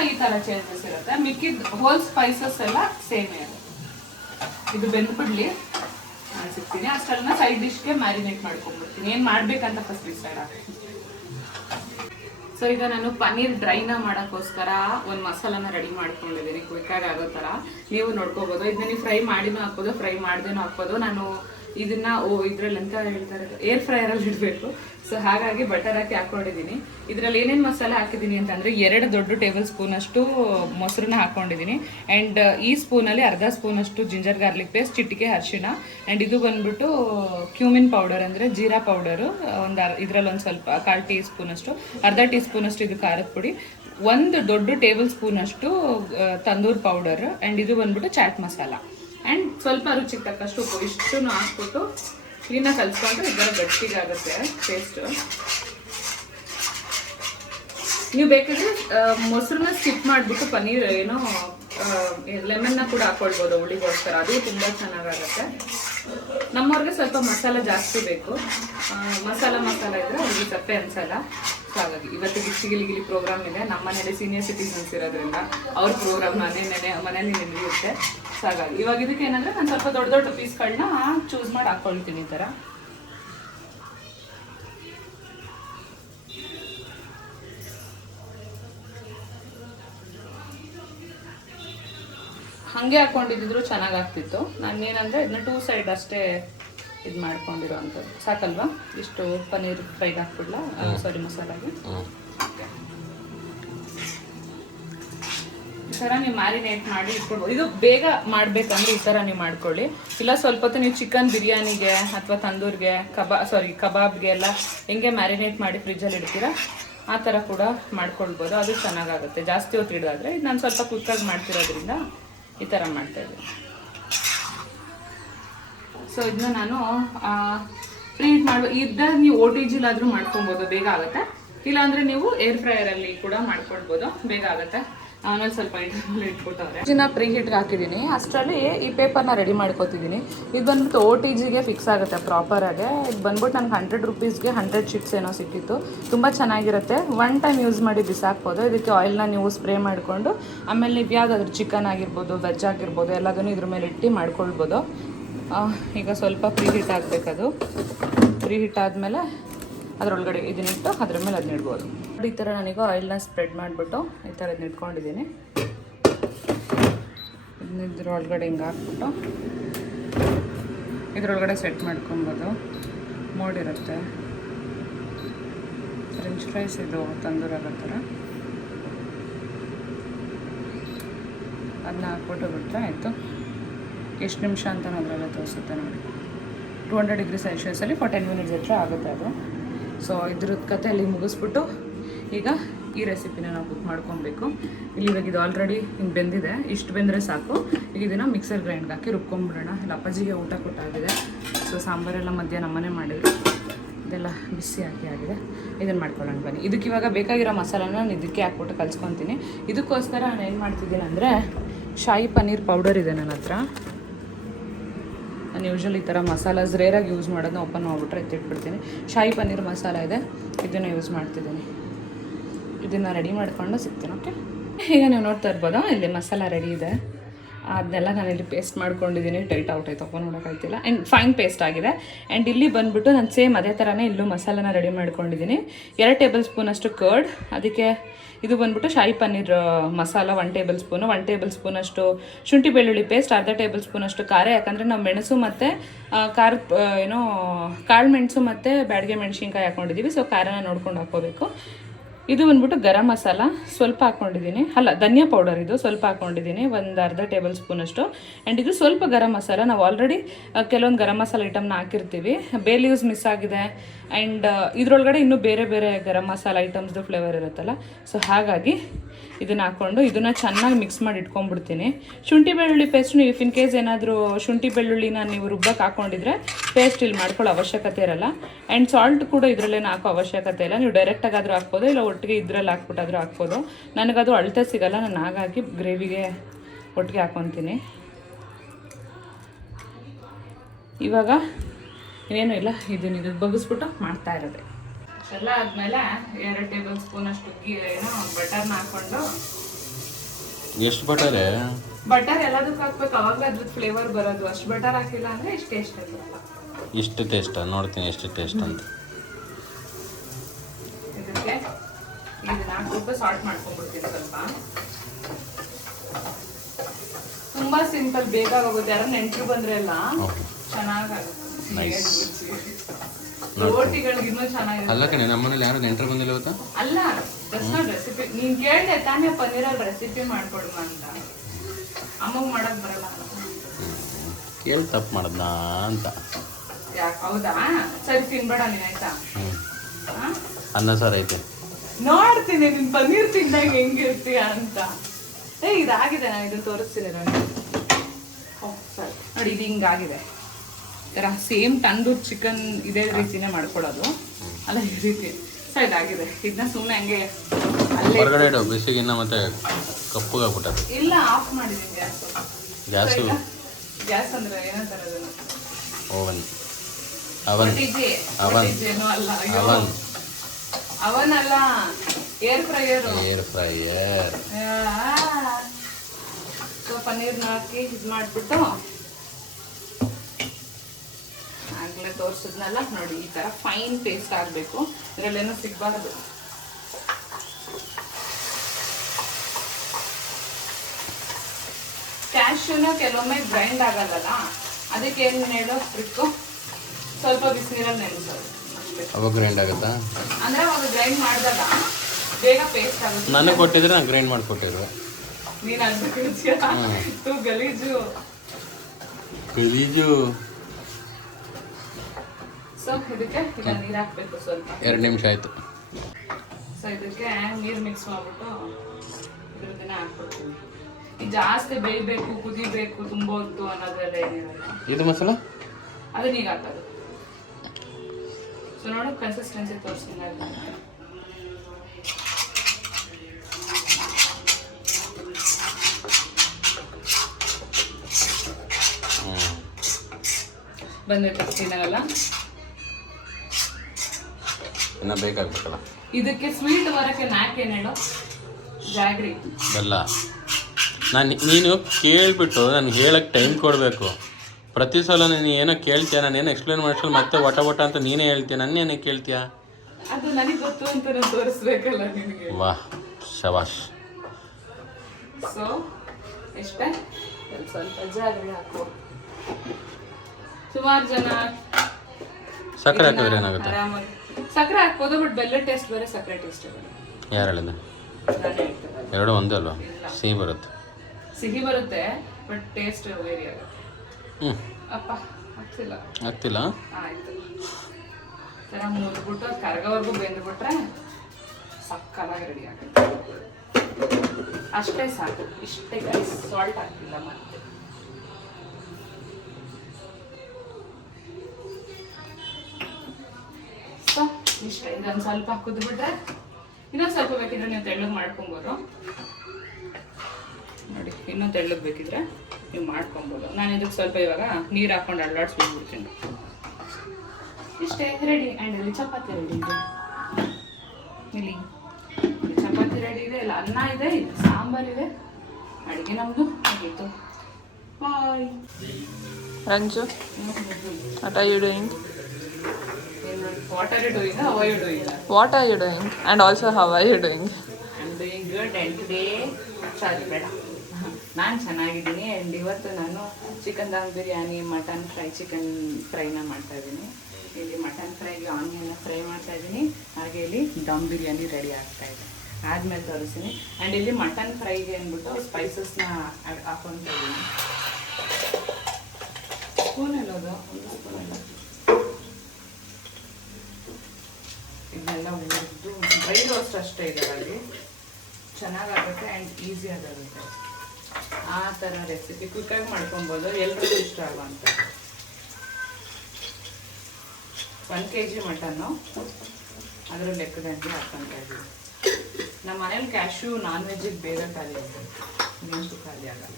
ಈ ಥರ ಚೇಂಜಸ್ ಇರುತ್ತೆ. ಮಿಕ್ಕಿದ ಹೋಲ್ ಸ್ಪೈಸಸ್ ಎಲ್ಲ ಸೇಮೇ ಇರುತ್ತೆ. ಇದು ಬೆಂದ್ಬಿಡ್ಲಿ ಸಿಗ್ತೀನಿ. ಅಷ್ಟೆಲ್ಲ ಸೈಡ್ ಡಿಶ್ಗೆ ಮ್ಯಾರಿನೇಟ್ ಮಾಡ್ಕೊಂಡ್ಬಿಡ್ತೀನಿ. ಏನು ಮಾಡಬೇಕಂತ ಫಸ್ಟ್ ಡಿಸೈಡ್ ಆಗ್ತೀನಿ. ಸೊ ಈಗ ನಾನು ಪನ್ನೀರ್ ಡ್ರೈನ ಮಾಡೋಕ್ಕೋಸ್ಕರ ಒಂದು ಮಸಾಲಾನ ರೆಡಿ ಮಾಡ್ಕೊಂಡಿದ್ದೀನಿ, ಕ್ವಿಕ್ಕಾಗಿ ಆಗೋ ಥರ. ನೀವು ನೋಡ್ಕೋಬೋದು. ಇದನ್ನ ನೀವು ಫ್ರೈ ಮಾಡಿನೂ ಹಾಕ್ಬೋದು, ಫ್ರೈ ಮಾಡ್ದೇನೂ ಹಾಕ್ಬೋದು. ನಾನು ಇದನ್ನ ಇದ್ರಲ್ಲಿ ಅಂತ ಹೇಳ್ತಾರೆ ಏರ್ ಫ್ರೈಯರಲ್ಲಿ ಇಡಬೇಕು. ಸೊ ಹಾಗಾಗಿ ಬಟರ್ ಹಾಕಿ ಹಾಕೊಂಡಿದ್ದೀನಿ. ಇದರಲ್ಲಿ ಏನೇನು ಮಸಾಲೆ ಹಾಕಿದ್ದೀನಿ ಅಂತಂದರೆ 2 ದೊಡ್ಡ ಟೇಬಲ್ ಸ್ಪೂನ್ ಅಷ್ಟು ಮೊಸರನ್ನ ಹಾಕೊಂಡಿದ್ದೀನಿ. ಆ್ಯಂಡ್ ಈ ಸ್ಪೂನಲ್ಲಿ ಅರ್ಧ ಸ್ಪೂನ್ ಅಷ್ಟು ಜಿಂಜರ್ ಗಾರ್ಲಿಕ್ ಪೇಸ್ಟ್, ಚಿಟಿಕೆ ಅರಿಶಿಣ, ಆ್ಯಂಡ್ ಇದು ಬಂದ್ಬಿಟ್ಟು ಕ್ಯೂಮಿನ್ ಪೌಡರ್ ಅಂದರೆ ಜೀರಾ ಪೌಡರು ಇದರಲ್ಲಿ ಒಂದು ಸ್ವಲ್ಪ 1/4 ಟೀ ಸ್ಪೂನ್ ಅಷ್ಟು, ಅರ್ಧ ಟೀ ಸ್ಪೂನ್ ಅಷ್ಟು ಇದು ಖಾರದ ಪುಡಿ, 1 ದೊಡ್ಡ ಟೇಬಲ್ ಸ್ಪೂನ್ ಅಷ್ಟು ತಂದೂರ್ ಪೌಡರ್, ಆ್ಯಂಡ್ ಇದು ಬಂದ್ಬಿಟ್ಟು ಚಾಟ್ ಮಸಾಲ, ಆ್ಯಂಡ್ ಸ್ವಲ್ಪ ರುಚಿಗೆ ತಕ್ಕಷ್ಟು ಉಪ್ಪು. ಇಷ್ಟನ್ನು ಹಾಕ್ಬಿಟ್ಟು ಕ್ಲೀನಾಗಿ ಕಲಿಸ್ಕೊಂಡ್ರೆ ಇದರ ಗಟ್ಟಿಗಾಗುತ್ತೆ ಪೇಸ್ಟು. ನೀವು ಬೇಕಾದ್ರೆ ಮೊಸರನ್ನ ಸ್ಕಿಪ್ ಮಾಡಿಬಿಟ್ಟು ಪನ್ನೀರ್ ಏನೋ ಲೆಮನ್ನ ಕೂಡ ಹಾಕೊಳ್ಬೋದು ಹುಳಿಗೋಸ್ಕರ, ಅದು ತುಂಬ ಚೆನ್ನಾಗಾಗುತ್ತೆ. ನಮ್ಮವ್ರಿಗೆ ಸ್ವಲ್ಪ ಮಸಾಲ ಜಾಸ್ತಿ ಬೇಕು, ಮಸಾಲ ಇದ್ರೆ ಅವ್ರಿಗೆ ಸಪ್ಪೆ ಅನ್ಸಲ್ಲ. ಸೊ ಹಾಗಾಗಿ ಇವತ್ತು ಗಿಲಿ ಪ್ರೋಗ್ರಾಮ್ ಇದೆ. ನಮ್ಮ ಮನೇಲಿ ಸೀನಿಯರ್ ಸಿಟಿಸನ್ಸ್ ಇರೋದ್ರಿಂದ ಅವ್ರ ಪ್ರೋಗ್ರಾಮ್ ಮನೇಲಿ ನಡೆಯುತ್ತೆ. ಸೊ ಹಾಗಾಗಿ ಇವಾಗ ಇದಕ್ಕೆ ಏನಂದರೆ ನಾನು ಸ್ವಲ್ಪ ದೊಡ್ಡ ಪೀಸ್ಗಳನ್ನ ಚೂಸ್ ಮಾಡಿ ಹಾಕ್ಕೊಳ್ತೀನಿ ಈ ಥರ. ಹಾಗೆ ಹಾಕ್ಕೊಂಡಿದ್ರು ಚೆನ್ನಾಗಾಗ್ತಿತ್ತು. ನಾನೇನಂದರೆ ಇದನ್ನ 2 ಸೈಡ್ ಅಷ್ಟೇ ಇದು ಮಾಡ್ಕೊಂಡಿರೋ ಅಂಥದ್ದು. ಸಾಕಲ್ವಾ? ಇಷ್ಟು ಪನ್ನೀರ್ ಫ್ರೈಗೆ ಹಾಕ್ಬಿಡ್ಲಾ? ಸಾರಿ, ಮಸಾಲಾಗೆ ಈ ಥರ ನೀವು ಮ್ಯಾರಿನೇಟ್ ಮಾಡಿ ಇಟ್ಕೊಳ್ಬೋದು. ಇದು ಬೇಗ ಮಾಡಬೇಕಂದ್ರೆ ಈ ಥರ ನೀವು ಮಾಡ್ಕೊಳ್ಳಿ. ಇಲ್ಲ ಸ್ವಲ್ಪ ಹೊತ್ತು ನೀವು ಚಿಕನ್ ಬಿರಿಯಾನಿಗೆ ಅಥವಾ ತಂದೂರ್ಗೆ ಕಬಾಬ್ಗೆ ಎಲ್ಲ ಹೆಂಗೆ ಮ್ಯಾರಿನೇಟ್ ಮಾಡಿ ಫ್ರಿಜ್ಜಲ್ಲಿ ಇಡ್ತೀರಾ ಆ ಥರ ಕೂಡ ಮಾಡ್ಕೊಳ್ಬೋದು. ಅದು ಚೆನ್ನಾಗಾಗುತ್ತೆ. ಜಾಸ್ತಿ ಹೊತ್ತು ಇಡೋದಾದರೆ ಇದು ನಾನು ಸ್ವಲ್ಪ ಕುಕ್ಕಾಗಿ ಮಾಡ್ತಿರೋದ್ರಿಂದ ಈ ಥರ ಮಾಡ್ತಾಯಿದ್ದೀನಿ. ಸೊ ಇದನ್ನ ನಾನು ಪ್ರೀಹೀಟ್ ಇದ್ದಾಗ ನೀವು OTGಲಾದರೂ ಮಾಡ್ಕೊಬೋದು, ಬೇಗ ಆಗುತ್ತೆ. ಇಲ್ಲಾಂದರೆ ನೀವು ಏರ್ ಫ್ರೈಯರಲ್ಲಿ ಕೂಡ ಮಾಡ್ಕೊಳ್ಬೋದು, ಬೇಗ ಆಗುತ್ತೆ. ಆಮೇಲೆ ಸ್ವಲ್ಪ ಇಟ್ಬಿಟ್ಟವ್ರೆ. ಇದನ್ನ ಪ್ರೀಹೀಟ್ಗೆ ಹಾಕಿದ್ದೀನಿ. ಅಷ್ಟರಲ್ಲಿ ಈ ಪೇಪರ್ನ ರೆಡಿ ಮಾಡ್ಕೊತಿದ್ದೀನಿ. ಇದು ಬಂದ್ಬಿಟ್ಟು OTGಗೆ ಫಿಕ್ಸ್ ಆಗುತ್ತೆ ಪ್ರಾಪರಾಗೆ. ಇದು ಬಂದ್ಬಿಟ್ಟು ನನಗೆ 100 ರೂಪೀಸ್ಗೆ 100 ಶೀಟ್ಸ್ ಏನೋ ಸಿಕ್ಕಿತ್ತು. ತುಂಬ ಚೆನ್ನಾಗಿರುತ್ತೆ. 1 ಟೈಮ್ ಯೂಸ್ ಮಾಡಿ ಬಿಸಾಕ್ಬೋದು. ಇದಕ್ಕೆ ಆಯಿಲ್ನ ನೀವು ಸ್ಪ್ರೇ ಮಾಡಿಕೊಂಡು ಆಮೇಲೆ ನೀವು ಯಾವುದಾದ್ರೂ ಚಿಕನ್ ಆಗಿರ್ಬೋದು, ವೆಜ್ ಆಗಿರ್ಬೋದು ಎಲ್ಲದನ್ನು ಇದ್ರ ಮೇಲೆ ಇಟ್ಟು ಮಾಡ್ಕೊಳ್ಬೋದು. ಈಗ ಸ್ವಲ್ಪ ಪ್ರೀಹೀಟ್ ಆಗಬೇಕದು. ಪ್ರೀಹೀಟ್ ಆದಮೇಲೆ ಅದರೊಳಗಡೆ ಇದನ್ನಿಟ್ಟು ಅದ್ರ ಮೇಲೆ ಅದನ್ನ ಇಡ್ಬೋದು. ಈ ಥರ ನಾನೀಗ ಆಯಿಲ್ನ ಸ್ಪ್ರೆಡ್ ಮಾಡಿಬಿಟ್ಟು ಈ ಥರ ಇದನ್ನ ಇಟ್ಕೊಂಡಿದ್ದೀನಿ. ಇದ್ರೊಳಗಡೆ ಹಿಂಗೆ ಹಾಕ್ಬಿಟ್ಟು ಇದರೊಳಗಡೆ ಸೆಟ್ ಮಾಡ್ಕೊಬೋದು. ಮೋಡಿರುತ್ತೆ. ಫ್ರೆಂಚ್ ಫ್ರೈಸ್ ಇದು ತಂದೂರ್ ಆಗೋ ಥರ ಅದನ್ನ ಹಾಕ್ಬಿಟ್ಟು ಬಿಟ್ಟರೆ ಆಯಿತು. ಎಷ್ಟು ನಿಮಿಷ ಅಂತ ಅದರಲ್ಲೇ ತೋರಿಸುತ್ತೆ ನೋಡಿ. 200 ಡಿಗ್ರಿ ಸೆಲ್ಸಿಯಸಲ್ಲಿ ಫಾರ್ 10 ಮಿನಿಟ್ಸ್ ಹತ್ರ ಆಗುತ್ತೆ ಅದು. ಸೊ ಇದ್ರದ್ದು ಕತೆ ಅಲ್ಲಿ ಮುಗಿಸ್ಬಿಟ್ಟು ಈಗ ಈ ರೆಸಿಪಿನ ನಾವು ಕುಕ್ ಮಾಡ್ಕೊಬೇಕು. ಇಲ್ಲಿ ಇವಾಗ ಇದು ಆಲ್ರೆಡಿ ಹಿಂಗೆ ಬೆಂದಿದೆ. ಇಷ್ಟು ಬೆಂದರೆ ಸಾಕು. ಈಗ ಇದನ್ನು ಮಿಕ್ಸರ್ ಗ್ರೈಂಡ್ಗೆ ಹಾಕಿ ರುಬ್ಕೊಂಬಿಡೋಣ. ಇಲ್ಲಿ ಅಪ್ಪಾಜಿಗೆ ಊಟ ಕೊಟ್ಟಾಗಿದೆ. ಸೊ ಸಾಂಬಾರೆಲ್ಲ ಮಧ್ಯಾಹ್ನ ನಮ್ಮನೆ ಮಾಡಿದ್ರು. ಇದೆಲ್ಲ ಬಿಸಿ ಆಗಿದೆ. ಇದನ್ನು ಮಾಡ್ಕೊಳ್ಳೋಣ ಬನ್ನಿ. ಇದಕ್ಕೆ ಇವಾಗ ಬೇಕಾಗಿರೋ ಮಸಾಲಾನ ನಾನು ಇದಕ್ಕೆ ಹಾಕ್ಬಿಟ್ಟು ಕಲಿಸ್ಕೊತೀನಿ. ಇದಕ್ಕೋಸ್ಕರ ನಾನು ಏನು ಮಾಡ್ತಿದ್ದೀನಿ ಅಂದರೆ ಶಾಹಿ ಪನ್ನೀರ್ ಪೌಡರ್ ಇದೆ ನನ್ನ ಹತ್ರ. ನಾನು ಯೂಶ್ವಲಿ ಈ ಥರ ಮಸಾಲಾಸ್ ರೇರಾಗಿ ಯೂಸ್ ಮಾಡೋದನ್ನ ಓಪನ್ ಮಾಡಿಬಿಟ್ರೆ ಎತ್ತಿಟ್ಬಿಡ್ತೀನಿ. ಶಾಹಿ ಪನ್ನೀರ್ ಮಸಾಲ ಇದೆ, ಇದನ್ನು ಯೂಸ್ ಮಾಡ್ತಿದ್ದೀನಿ. ಇದನ್ನು ರೆಡಿ ಮಾಡಿಕೊಂಡು ಸಿಗ್ತೀನಿ. ಓಕೆ, ಈಗ ನೀವು ನೋಡ್ತಾ ಇರ್ಬೋದು ಇಲ್ಲಿ ಮಸಾಲ ರೆಡಿ ಇದೆ. ಅದನ್ನೆಲ್ಲ ನಾನಿಲ್ಲಿ ಪೇಸ್ಟ್ ಮಾಡ್ಕೊಂಡಿದ್ದೀನಿ. ಟೈಟ್ ಔಟ್ ಆಯ್ತು, ಓಪನ್ ಮಾಡೋಕ್ಕಾಗ್ತಿಲ್ಲ. ಆ್ಯಂಡ್ ಫೈನ್ ಪೇಸ್ಟ್ ಆಗಿದೆ. ಆ್ಯಂಡ್ ಇಲ್ಲಿ ಬಂದುಬಿಟ್ಟು ನಾನು ಸೇಮ್ ಅದೇ ಥರನೇ ಇಲ್ಲೂ ಮಸಾಲಾನ ರೆಡಿ ಮಾಡ್ಕೊಂಡಿದ್ದೀನಿ. 2 ಟೇಬಲ್ ಸ್ಪೂನ್ ಅಷ್ಟು ಕರ್ಡ್, ಅದಕ್ಕೆ ಇದು ಬಂದ್ಬಿಟ್ಟು shahi paneer masala 1 tablespoon, 1 tablespoon ಅಷ್ಟು ಶುಂಠಿ ಬೆಳ್ಳುಳ್ಳಿ ಪೇಸ್ಟ್, ಅರ್ಧ ಟೇಬಲ್ ಸ್ಪೂನ್ ಅಷ್ಟು ಖಾರ. ಯಾಕಂದರೆ ನಾವು ಮೆಣಸು ಮತ್ತು ಕಾಳು ಮೆಣಸು ಮತ್ತು ಬ್ಯಾಡಗೆ ಮೆಣಸಿನ್ಕಾಯಿ ಹಾಕ್ಕೊಂಡಿದ್ದೀವಿ. ಸೊ ಖಾರನ ನೋಡ್ಕೊಂಡು ಹಾಕ್ಕೋಬೇಕು. ಇದು ಬಂದ್ಬಿಟ್ಟು ಗರಂ ಮಸಾಲ ಸ್ವಲ್ಪ ಹಾಕ್ಕೊಂಡಿದ್ದೀನಿ. ಧನಿಯಾ ಪೌಡರ್ ಇದು ಸ್ವಲ್ಪ ಹಾಕ್ಕೊಂಡಿದ್ದೀನಿ, ಒಂದು ಅರ್ಧ ಟೇಬಲ್ ಸ್ಪೂನ್ ಅಷ್ಟು. ಆ್ಯಂಡ್ ಇದು ಸ್ವಲ್ಪ ಗರಂ ಮಸಾಲ. ನಾವು ಆಲ್ರೆಡಿ ಕೆಲವೊಂದು ಗರಂ ಮಸಾಲ ಐಟಮ್ನ ಹಾಕಿರ್ತೀವಿ. ಬೇ ಲೀವ್ಸ್ ಮಿಸ್ ಆಗಿದೆ. ಆ್ಯಂಡ್ ಇದರೊಳಗಡೆ ಇನ್ನೂ ಬೇರೆ ಬೇರೆ ಗರಂ ಮಸಾಲ ಐಟಮ್ಸ್ದು ಫ್ಲೇವರ್ ಇರುತ್ತಲ್ಲ. ಸೊ ಹಾಗಾಗಿ ಇದನ್ನು ಹಾಕ್ಕೊಂಡು ಇದನ್ನು ಚೆನ್ನಾಗಿ ಮಿಕ್ಸ್ ಮಾಡಿ ಇಟ್ಕೊಂಡ್ಬಿಡ್ತೀನಿ. ಶುಂಠಿ ಬೆಳ್ಳುಳ್ಳಿ ಪೇಸ್ಟ್ ನೀವು ಇನ್ ಕೇಸ್ ಏನಾದರೂ ಶುಂಠಿ ಬೆಳ್ಳುಳ್ಳಿನ ನೀವು ರುಬ್ಬಕ್ಕೆ ಹಾಕ್ಕೊಂಡಿದ್ರೆ ಪೇಸ್ಟ್ ಇಲ್ಲಿ ಮಾಡ್ಕೊಳ್ಳೋ ಅವಶ್ಯಕತೆ ಇರಲ್ಲ. ಆ್ಯಂಡ್ ಸಾಲ್ಟ್ ಕೂಡ ಇದರಲ್ಲೇನು ಹಾಕೋ ಅವಶ್ಯಕತೆ ಇಲ್ಲ. ನೀವು ಡೈರೆಕ್ಟಾಗಾದರೂ ಹಾಕ್ಬೋದು, ಇಲ್ಲ ಒಟ್ಟಿಗೆ ಇದರಲ್ಲಿ ಹಾಕ್ಬಿಟ್ಟಾದರೂ ಹಾಕ್ಬೋದು. ನನಗದು ಅಳತೆ ಸಿಗೋಲ್ಲ, ನಾನು ಹಾಗಾಗಿ ಗ್ರೇವಿಗೆ ಒಟ್ಟಿಗೆ ಹಾಕ್ಕೊತೀನಿ. ಇವಾಗ ಇನ್ನೇನು ಇಲ್ಲ, ಇದನ್ನು ಬಗ್ಗಿಸ್ಬಿಟ್ಟು ಮಾಡ್ತಾ ಇರೋದೆ. ಎಲ್ಲ ಆದಮೇಲೆ 2 ಟೇಬಲ್ ಸ್ಪೂನ್ ಅಷ್ಟು ಬಟರ್ನ ಹಾಕ್ಕೊಂಡು. ಎಷ್ಟು ಬಟರೇ? ಬಟರ್ ಎಲ್ಲದಕ್ಕೂ ಹಾಕ್ಬೇಕು, ಅವಾಗಲೇ ಅದ್ರದ್ದು ಫ್ಲೇವರ್ ಬರೋದು. ಅಷ್ಟು ಬಟರ್ ಹಾಕಿಲ್ಲ ಅಂದರೆ ಇಷ್ಟು ಟೇಸ್ಟ್ ಇರಲ್ಲ. ಇಷ್ಟು ಟೇಸ್ಟಾ? ನೋಡ್ತೀನಿ ಎಷ್ಟು ಟೇಸ್ಟ್ ಅಂತ. ಇದಕ್ಕೆ ಇದನ್ನ ಹಾಕ್ಬಿಟ್ಟು ಸಾಲ್ಟ್ ಮಾಡ್ಕೊಂಡ್ಬಿಡ್ತೀನಿ ಸ್ವಲ್ಪ. ತುಂಬ ಸಿಂಪಲ್, ಬೇಗ ಹೋಗುತ್ತೆ. ಯಾರೋ ನೆಂಟರು ಬಂದರೆ ಎಲ್ಲ ಚೆನ್ನಾಗಾಗುತ್ತೆ. ನೈಸ್. ರೋಟಿಗಳಿಗೆ ಇನ್ನೂ ಚೆನ್ನಾಗಿದೆ. ಅಲ್ಲ ಕಣೆ, ನಮ್ಮನೇಲಿ ಯಾರು ನೆಂಟರು ಬಂದಿಲ್ಲ ಇವತ್ತು. ಅಲ್ಲ ರೆಸಿಪಿ ನೀನ್ ಕೇಳಿದೆ ತಾನೇ ಪನ್ನೀರಲ್ಲಿ ರೆಸಿಪಿ ಮಾಡ್ಕೊಡುವ ಅಂತ. ಅಮ್ಮಗ್ ಮಾಡಕ್ ಬರಲ್ಲ. ಕೇಳಿ ತಪ್ಪು ಮಾಡದ್ನಾ ಅಂತ. ಯಾಕೆ? ಹೌದಾ, ಸರಿ ತಿನ್ಬೇಡ ನೀನ್ ಆಯ್ತಾ. ಅನ್ನ ಸಾರು ಐತೆ, ನೋಡ್ತೀನಿ ನಿನ್ ಪನ್ನೀರ್ ತಿಂದಾಗ ಹೆಂಗಿರ್ತೀಯ ಅಂತ. ಇದಾಗಿದೆ, ನಾನು ಇದನ್ನ ತೋರಿಸ್ತೀನಿ ನೋಡಿ. ಇದು ಹಿಂಗಾಗಿದೆ. ತರ ಸೇಮ್ ತಂದೂರ್ ಚಿಕನ್ ಇದೇ ರೀತಿನೇ ಮಾಡ್ಕೊಡೋದು ಅಲ್ಲ, ಈ ರೀತಿ. ಸರ್ ಇದಾಗಿದೆ. ಇದನ್ನ ಸುಮ್ಮನೆ ಹಂಗೆ ಹೊರಗಡೆ ಇಡು, ಬಿಸಿಗಿನ್ನ ಮತ್ತೆ ಕಪ್ಪುಗಾಗ್ಬಿಟ್ಟದು. ಇಲ್ಲ, ಆಫ್ ಮಾಡಿದ್ದೀನಿ ಗ್ಯಾಸು. ಗ್ಯಾಸ್ ಅಂದ್ರೆ ಏನಂತಾರೆ ಅದನ್ನು? ಓವನ್. ಅವನ್ ಏನೋ ಅಲ್ಲ, ಅವನ್ ಅಲ್ಲ, air fryer. Air fryer. So ಪನ್ನೀರ್ನ ಹಾಕಿ ಇದು ಮಾಡಿಬಿಟ್ಟು ಆಗಲೇ ತೋರಿಸಿದ್ನಲ್ಲ ನೋಡಿ, ಈ ಥರ ಫೈನ್ ಪೇಸ್ಟ್ ಆಗಬೇಕು. ಇದರಲ್ಲೇನೂ ಸಿಗಬಾರ್ದು. ಕ್ಯಾಶ್ಯೂನ ಕೆಲವೊಮ್ಮೆ ಗ್ರೈಂಡ್ ಆಗಲ್ಲಲ್ಲ, ಅದಕ್ಕೆ ಏನು ಹೇಳೋ ಟ್ರಿಕ್ಕು, ಸ್ವಲ್ಪ ಬಿಸಿನೀರಲ್ಲಿ ನೆನೆಸೋದು ಅಷ್ಟೇ. ಅವಾಗ ಗ್ರೈಂಡ್ ಆಗುತ್ತಾ? ಅಂದರೆ ಅವಾಗ ಗ್ರೈಂಡ್ ಮಾಡಿದಾಗ ಬೇಗ ಪೇಸ್ಟ್ ಆಗುತ್ತೆ. ನನಗೆ ಕೊಟ್ಟಿದ್ರೆ ನಾನು ಗ್ರೈಂಡ್ ಮಾಡಿಕೊಟ್ಟಿದ್ರು. ನೀನು ಅದು ಗಲೀಜು. ಸೊ ಇದಕ್ಕೆ ಈಗ ನೀರು ಹಾಕಬೇಕು ಸ್ವಲ್ಪ. 2 ನಿಮಿಷ ಆಯಿತು. ಸೊ ಇದಕ್ಕೆ ನೀರು ಮಿಕ್ಸ್ ಮಾಡಿಬಿಟ್ಟು ಇದ್ರದ್ದನ್ನೇ ಹಾಕ್ಬಿಡ್ತೀವಿ. ಜಾಸ್ತಿ ಬೇಯಬೇಕು, ಕುದಿಬೇಕು, ತುಂಬ ಹೊತ್ತು ಅನ್ನೋದೆಲ್ಲ ಏನಿರಲ್ಲ. ಇದು ಮಸಾಲ ಅದನ್ನ ಈಗ ಹಾಕೋದು. ಸೊ ನೋಡು, ಕನ್ಸಿಸ್ಟೆನ್ಸಿ ತೋರಿಸ್ತೀನಿ. ಬಂದೈತೆ ತಿನ್ನಲ್ಲ, ಇನ್ನು ಬೇಕಾಗ್ಬೇಕಲ್ಲ. ಇದಕ್ಕೆ ಸ್ವೀಟ್ ಬರೋಕ್ಕೆ ನ್ಯಾಕ್ ಏನು ಹೇಳು? ಜಾಗ್ರಿ, ಬೆಲ್ಲ. ನೀನು ಕೇಳಿಬಿಟ್ಟು ನನಗೆ ಹೇಳಕ್ಕೆ ಟೈಮ್ ಕೊಡಬೇಕು. ಪ್ರತಿ ಸಲ ನೀನು ಏನೋ ಕೇಳ್ತೀಯ, ನಾನು ಏನೋ ಎಕ್ಸ್ಪ್ಲೇನ್ ಮಾಡಿಸಲು ಮತ್ತೆ ವಟ ಅಂತ ನೀನೇ ಹೇಳ್ತೀಯ, ನನ್ನೇನೇ ಕೇಳ್ತೀಯ? ಅದು ನನಗೆ ಗೊತ್ತು ಅಂತ ನಾನು ತೋರಿಸ್ಬೇಕಲ್ಲ ನಿನಗೆ. ವಾಹ್, ಶಬಾಷ್. ಸೊ ಎಷ್ಟೇ ಸ್ವಲ್ಪ ಜಾಗ್ರಿ ಹಾಕು. ಸುಮಾರು ಜನ ಸಕ್ಕರೆ ಹಾಕಿದ್ರೆ ಏನಾಗುತ್ತೆ? ಆರಾಮಾಗಿ ಸಕ್ಕರೆ ಹಾಕ್ಬೋದು, ಬಟ್ ಬೆಲ್ಲ ಟೇಸ್ಟ್ ಬೇರೆ, ಸಕ್ಕರೆ ಟೇಸ್ಟ್ ಬೇರೆ. ಯಾರು ಹೇಳಿದೆ? ಎರಡು ಒಂದೇ ಅಲ್ವಾ? ಸಿಹಿ ಬರುತ್ತೆ. ಸಿಹಿ ಬರುತ್ತೆ, ಬಟ್ ಟೇಸ್ಟ್ ವೇರಿ ಆಗುತ್ತೆ. ಅಪ್ಪ ಆಗ್ತಿಲ್ಲ. ಆಯ್ತು. ಥರ ಮುರಿದ್ಬಿಟ್ಟು ಕರಗವರೆಗೂ ಬೆಂದ್ಬಿಟ್ರೆ ಸಕ್ಕಲಾಗಿ ರೆಡಿ ಆಗುತ್ತೆ. ಅಷ್ಟೇ ಸಾಕು, ಇಷ್ಟೇ ಗೈಸ್. ಸಾಲ್ಟ್ ಹಾಕಿಲ್ಲ ಮತ್ತೆ. ಸೊ ಇಷ್ಟ. ಇದೊಂದು ಸ್ವಲ್ಪ ಕುದ್ಬಿಟ್ರೆ, ಇನ್ನೊಂದು ಸ್ವಲ್ಪ ಬೇಕಿದ್ರೆ ನೀವು ತೆಳ್ಳಗೆ ಮಾಡ್ಕೊಬೋದು ನೋಡಿ. ಇನ್ನೊಂದು ತೆಳ್ಳಗೆ ಬೇಕಿದ್ರೆ ನೀವು ಮಾಡ್ಕೊಬೋದು. ನಾನು ಇದಕ್ಕೆ ಸ್ವಲ್ಪ ಇವಾಗ ನೀರು ಹಾಕೊಂಡು ಅಲ್ಲಾಡಿಸ್ಬಿಟ್ಬಿಡ್ತೀನಿ. ಇಷ್ಟೇ, ರೆಡಿ. ಆ್ಯಂಡ್ ಇಲ್ಲಿ ಚಪಾತಿ ರೆಡಿ ಇದೆ. ಇಲ್ಲಿ ಚಪಾತಿ ರೆಡಿ ಇದೆ, ಇಲ್ಲ ಅನ್ನ ಇದೆ, ಇದು ಸಾಂಬಾರಿದೆ. ಅಡುಗೆ ನಮ್ಮದು ಆಗಿತ್ತು. ಬಾಯ್. Ranju, what are you doing? What are you doing? How are you doing? What are you doing? And also, how are you doing? I'm doing good. And today, sorry, ಬೇಡ, ನಾನು ಚೆನ್ನಾಗಿದ್ದೀನಿ. ಆ್ಯಂಡ್ ಇವತ್ತು ನಾನು chicken dum biryani, mutton fry, chicken ಫ್ರೈನ ಮಾಡ್ತಾಯಿದ್ದೀನಿ. ಇಲ್ಲಿ mutton ಫ್ರೈಗೆ ಆನಿಯನ್ನ fry ಮಾಡ್ತಾಯಿದ್ದೀನಿ. ಹಾಗೆ ಇಲ್ಲಿ ದಮ್ ಬಿರಿಯಾನಿ ರೆಡಿ ಆಗ್ತಾಯಿದೆ. ಆದಮೇಲೆ ತೋರಿಸ್ತೀನಿ. ಆ್ಯಂಡ್ ಇಲ್ಲಿ ಮಟನ್ ಫ್ರೈಗೆ ಅಂದ್ಬಿಟ್ಟು ಸ್ಪೈಸಸ್ನ ಹಾಕ್ಕೊತಾ ಇದ್ದೀನಿ. ಸ್ಪೂನ್ ಎಲ್ಲೋದು? ಸ್ಪೂನ್ ಇದನ್ನೆಲ್ಲ ಹುರಿದು ಡ್ರೈ ರೋಸ್ಟ್ ಅಷ್ಟೇ ಇದರಲ್ಲಿ ಚೆನ್ನಾಗಾಗುತ್ತೆ ಆ್ಯಂಡ್ ಈಸಿ ಆಗುತ್ತೆ. ಆ ಥರ ರೆಸಿಪಿ ಕ್ವಿಕ್ಕಾಗಿ ಮಾಡ್ಕೊಬೋದು, ಎಲ್ರಿಗೂ ಇಷ್ಟ ಆಗುವಂಥ. 1 kg ಮಟನ್ನು ಅದರ ಲೆಕ್ಕದಂಗೆ ಹಾಕ್ಕೊತಾ ಇದ್ದೀವಿ. ನಮ್ಮ ಮನೇಲಿ ಕ್ಯಾಶ್ಯೂ ನಾನ್ ವೆಜ್ಜಿಗೆ ಬೇಗ ಖಾಲಿ ಆಗುತ್ತೆ, ಇನ್ನೊಂದು ಖಾಲಿ ಆಗಲ್ಲ.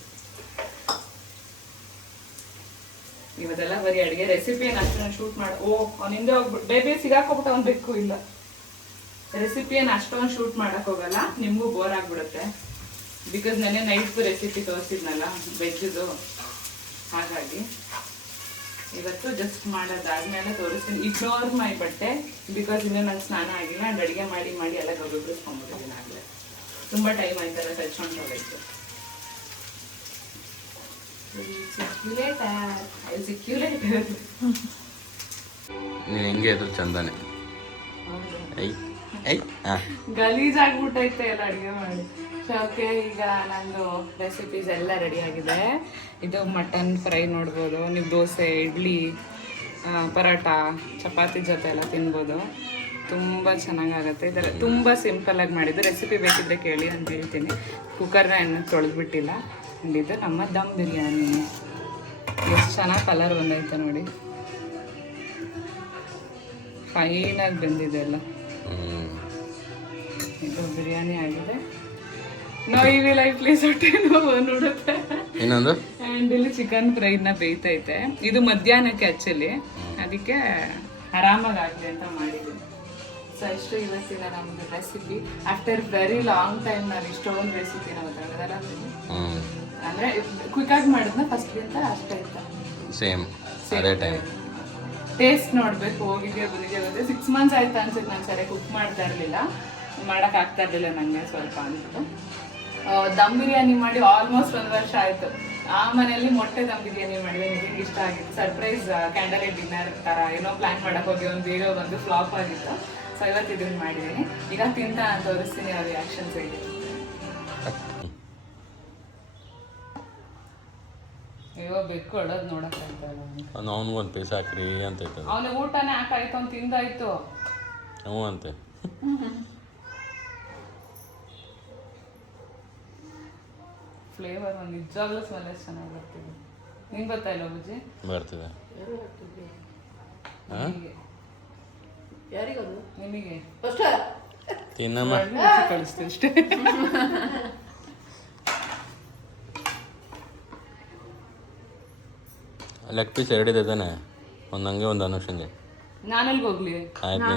ಇವತ್ತೆಲ್ಲ ಬರೀ ಅಡುಗೆ ರೆಸಿಪಿ ಏನು ಅಷ್ಟು ಶೂಟ್ ಮಾಡಿ ಅವನಿಂದ ಹೋಗ್ಬಿಟ್ಟು ಬೇಬಿ ಸಿಗಾಕೋಬಿಟ್ಟು ಅವ್ನು ಬೇಕು ಇಲ್ಲ. ರೆಸಿಪಿ ಏನು ಅಷ್ಟೊಂದು ಶೂಟ್ ಮಾಡೋಕ್ಕೆ ಹೋಗಲ್ಲ, ನಿಮಗೂ ಬೋರ್ ಆಗಿಬಿಡುತ್ತೆ. ಬಿಕಾಸ್ ನೆನ್ನೆ ನೈಟ್ ರೆಸಿಪಿ ತೋರಿಸಿದ್ನಲ್ಲ ವೆಜ್ಜದು, ಹಾಗಾಗಿ ಇವತ್ತು ಜಸ್ಟ್ ಮಾಡೋದಾದ್ಮೇಲೆ ತೋರಿಸ್ತೀನಿ. ಇಗ್ನೋರ್ ಮೈ ಬಟ್ಟೆ, ಬಿಕಾಸ್ ಇನ್ನೂ ನಂಗೆ ಸ್ನಾನ ಆಗಿಲ್ಲ. ಆ್ಯಂಡ್ ಅಡುಗೆ ಮಾಡಿ ಎಲ್ಲ ಗಬ್ಬರಿಸ್ಕೊಂಡ್ಬಿಟ್ಟಿದ್ದೀನಿ ಆಗಲೇ. ತುಂಬ ಟೈಮ್ ಆಯ್ತಲ್ಲ ತಚ್ಕೊಂಡು ಹೋಗೈತೆ. I'll see you later. ನೀನು ಹೆಂಗೆ ಇದ್ರು ಚಂದಾನೆ. ಐ ಐ ಹಾಂ ಗಲೀಜಾಗ್ಬಿಟ್ಟೈತೆ ಎಲ್ಲ ಅಡುಗೆ ಮಾಡಿ. ಸೊ ಓಕೆ, ಈಗ ನಂದು ರೆಸಿಪೀಸ್ ಎಲ್ಲ ರೆಡಿ ಆಗಿದೆ. ಇದು ಮಟನ್ ಫ್ರೈ ನೋಡ್ಬೋದು ನೀವು. ದೋಸೆ, ಇಡ್ಲಿ, ಪರೋಟ, ಚಪಾತಿ ಜೊತೆ ಎಲ್ಲ ತಿನ್ಬೋದು. ತುಂಬ ಚೆನ್ನಾಗಾಗತ್ತೆ. ಇದರ ತುಂಬ ಸಿಂಪಲ್ಲಾಗಿ ಮಾಡಿದ್ದು. ರೆಸಿಪಿ ಬೇಕಿದ್ರೆ ಕೇಳಿ ಅಂತ ಹೇಳ್ತೀನಿ. ಕುಕ್ಕರ್ನ ಎಣ್ಣೆ ತೊಳೆದ್ಬಿಟ್ಟಿಲ್ಲ. ಆ್ಯಂಡ್ ಇದು ನಮ್ಮ ದಮ್ ಬಿರಿಯಾನಿ. ಎಷ್ಟು ಚೆನ್ನಾಗಿ ಕಲರ್ ಬಂದೈತೆ ನೋಡಿ, ಫೈನಾಗಿ ಬೆಂದಿದೆ ಎಲ್ಲ. ಇದು ಬಿರಿಯಾನಿ ಆಗಿದೆ. ನೋಯಿವಿ ಲೈಫ್ ಪ್ಲೀಸ್ ಹೊಟ್ಟೆ ನೋವು ನೋಡುತ್ತೆ. ಇನ್ನೊಂದು ಆ್ಯಂಡ್ ಇಲ್ಲಿ ಚಿಕನ್ ಫ್ರೈನ ಬೇಯ್ತೈತೆ. ಇದು ಮಧ್ಯಾಹ್ನಕ್ಕೆ ಆ್ಯಕ್ಚುಲಿ, ಅದಕ್ಕೆ ಆರಾಮಾಗಿ ಆಗಲಿ ಅಂತ ಮಾಡಿದ್ದೀನಿ. ಸೊ ಇಷ್ಟು ಇವತ್ತಿನ ನಮ್ಮದು recipe. After very long time ನಾನು ಇಷ್ಟೊಂದು ರೆಸಿಪಿನ ಗೊತ್ತಾಗೋದಲ್ಲ. ಅಂದರೆ ಕ್ವಿಕ್ಕಾಗಿ ಮಾಡಿದ್ನ ಫಸ್ಟ್ಗಿಂತ ಅಷ್ಟೇ ಇತ್ತು. ಸೇಮ್ ಅದೇ ಟೈಮ್. ಟೇಸ್ಟ್ ನೋಡ್ಬೇಕು, ಹೋಗಿದ್ದೆ ಬುದಿಗೆ ಬಂದೆ. 6 months ಆಯ್ತು ಅನ್ಸುತ್ತೆ ನಾನು ಸರಿಯಾಗಿ ಕುಕ್ ಮಾಡ್ತಾ ಇರಲಿಲ್ಲ, ಮಾಡೋಕ್ಕಾಗ್ತಾ ಇರಲಿಲ್ಲ ನನಗೆ ಸ್ವಲ್ಪ ಅಂದ್ಬಿಟ್ಟು. ದಮ್ ಬಿರಿಯಾನಿ ಮಾಡಿ ಆಲ್ಮೋಸ್ಟ್ 1 ವರ್ಷ ಆಯಿತು. ಆ ಮನೆಯಲ್ಲಿ ಮೊಟ್ಟೆ ದಮ್ ಬಿರಿಯಾನಿ ಮಾಡಿದೆ. ನಿಮಗೆ ಇಷ್ಟ ಆಗಿತ್ತು. ಸರ್ಪ್ರೈಸ್ ಕ್ಯಾಂಡಲ್ ಲೈಟ್ ಡಿನ್ನರ್ ಥರ ಏನೋ ಪ್ಲ್ಯಾನ್ ಮಾಡೋಕೆ ಹೋಗಿ ಒಂದು ವಿಡಿಯೋ ಬಂದು ಫ್ಲಾಪ್ ಆಗಿತ್ತು. ಸೊ ಇವತ್ತು ಇದನ್ನು ಮಾಡಿದ್ದೀನಿ. ಈಗ ತಿಂತ ತೋರಿಸ್ತೀನಿ ಅವ್ರ ರಿಯಾಕ್ಷನ್ಸ್ ಹೇಗೆ. ಅಯ್ಯೋ ಬೆಕ್ಕು ಹೊಡೋದು ನೋಡೋಕ್ಕಾಗ್ತಾಯಿಲ್ಲ. ಅವನಿಗೊಂದು ಪೀಸ್ ಹಾಕ್ರಿ ಅಂತ ಇರ್ತದೆ. ಅವನಿಗೆ ಊಟನೇ ಹಾಕಾಯ್ತು, ಅವ್ನು ತಿಂದಾಯ್ತು. ಹ್ಞೂ ಅಂತೆ. ಫ್ಲೇವರ್ ಒಂದು ನಿಜವಾಗ್ಲೂ ಸ್ಮೆಲ್ ಎಷ್ಟು ಚೆನ್ನಾಗಿ ಬರ್ತಿದೆ. ನಿಂಗೆ ಗೊತ್ತಾಯಿಲ್ಲ ಬುಜ್ಜಿ? ಬರ್ತಿದೆ. ಯಾರಿಗದು? ನಿಮಗೆ ತಿನ್ನಮ್ಮ ಕಳಿಸ್ತೀವಿ ಅಷ್ಟೇ. ಲೆಗ್ ಪೀಸ್ 2 ಇದೆ ತಾನೆ, ಒಂದು ಹಂಗೆ ಒಂದು ಅನುಷಂಗೆ. ನಾನೆಲ್ಗೆ ಹೋಗ್ಲಿ? ಆಯ್ತು,